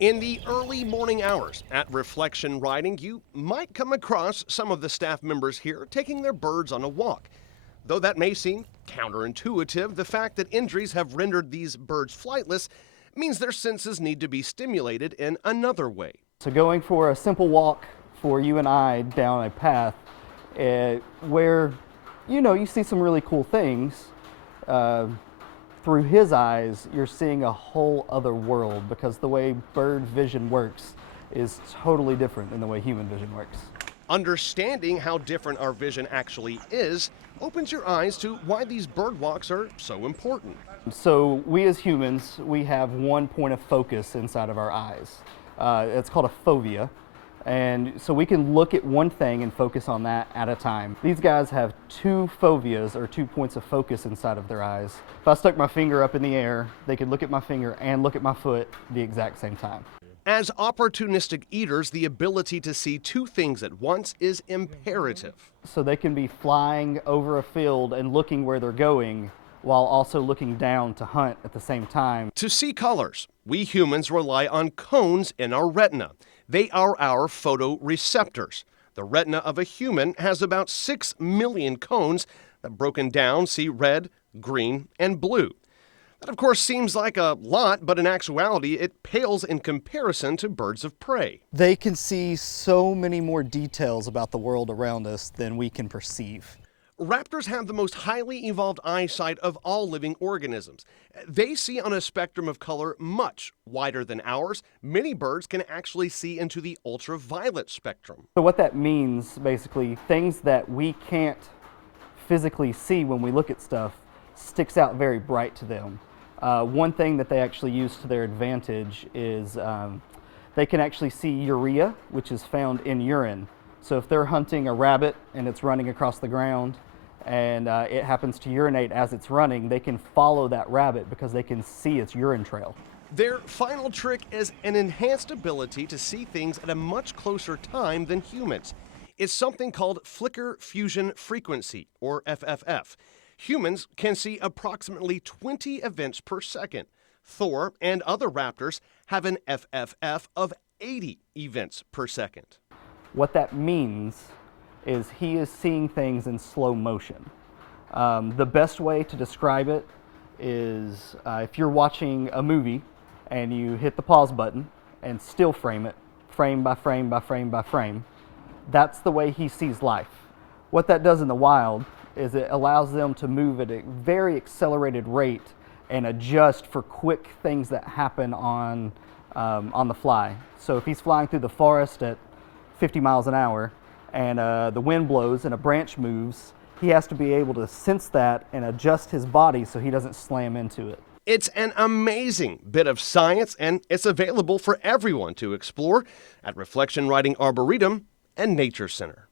In the early morning hours at Reflection Riding, you might come across some of the staff members here taking their birds on a walk. Though that may seem counterintuitive, the fact that injuries have rendered these birds flightless means their senses need to be stimulated in another way. So going for a simple walk for you and I down a path where, you see some really cool things, through his eyes, you're seeing a whole other world because the way bird vision works is totally different than the way human vision works. Understanding how different our vision actually is opens your eyes to why these bird walks are so important. So we as humans, we have one point of focus inside of our eyes. It's called a fovea. And so we can look at one thing and focus on that at a time. These guys have two foveas, or 2 points of focus inside of their eyes. If I stuck my finger up in the air, they could look at my finger and look at my foot at the exact same time. As opportunistic eaters, the ability to see two things at once is imperative. So they can be flying over a field and looking where they're going while also looking down to hunt at the same time. To see colors, we humans rely on cones in our retina. They are our photoreceptors. The retina of a human has about 6 million cones that, broken down, see red, green, and blue. That, of course, seems like a lot, but in actuality, it pales in comparison to birds of prey. They can see so many more details about the world around us than we can perceive. Raptors have the most highly evolved eyesight of all living organisms. They see on a spectrum of color much wider than ours. Many birds can actually see into the ultraviolet spectrum. So what that means, basically, things that we can't physically see when we look at stuff sticks out very bright to them. One thing that they actually use to their advantage is they can actually see urea, which is found in urine. So if they're hunting a rabbit and it's running across the ground, and it happens to urinate as it's running, they can follow that rabbit because they can see its urine trail. Their final trick is an enhanced ability to see things at a much closer time than humans. It's something called flicker fusion frequency, or FFF. Humans can see approximately 20 events per second. Thor and other raptors have an FFF of 80 events per second. What that means is he is seeing things in slow motion. The best way to describe it is if you're watching a movie and you hit the pause button and still frame it, frame by frame by frame by frame, that's the way he sees life. What that does in the wild is it allows them to move at a very accelerated rate and adjust for quick things that happen on the fly. So if he's flying through the forest at 50 miles an hour and the wind blows and a branch moves, he has to be able to sense that and adjust his body so he doesn't slam into it. It's an amazing bit of science, and it's available for everyone to explore at Reflection Riding Arboretum and Nature Center.